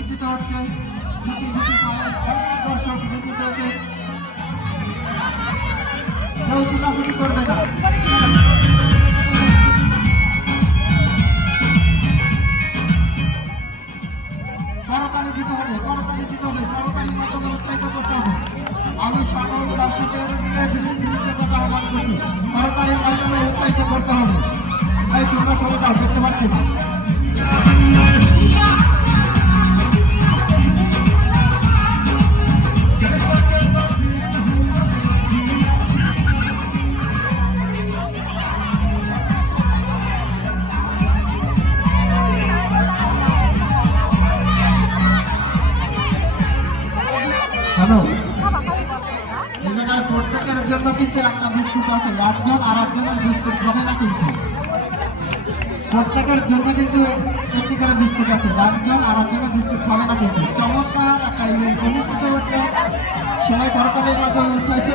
একটি হচ্ছে না দিতে হবে করতালি দিতে হবে করতালি মাধ্যমে উৎসাহিত করতে হবে। আমি সকল দর্শকের ধীরে কথা আহ্বান করছি করতালির উৎসাহিত করতে হবে এই তোমরা সবাই দেখতে পাচ্ছি। হ্যালো এই জায়গায় প্রত্যেকের জন্য কিন্তু একটা বিস্কুট আছে। একজন আর একজনের বিস্কুট হবে না কিন্তু। প্রত্যেকের জন্য কিন্তু একটি করে বিস্কুট আছে। একজন আর একজনের বিস্কুট হবে না কিন্তু। চমৎকার একটা ইভেন্ট অনুষ্ঠিত হচ্ছে। সবাই করতালের মাধ্যমে উৎসাহিত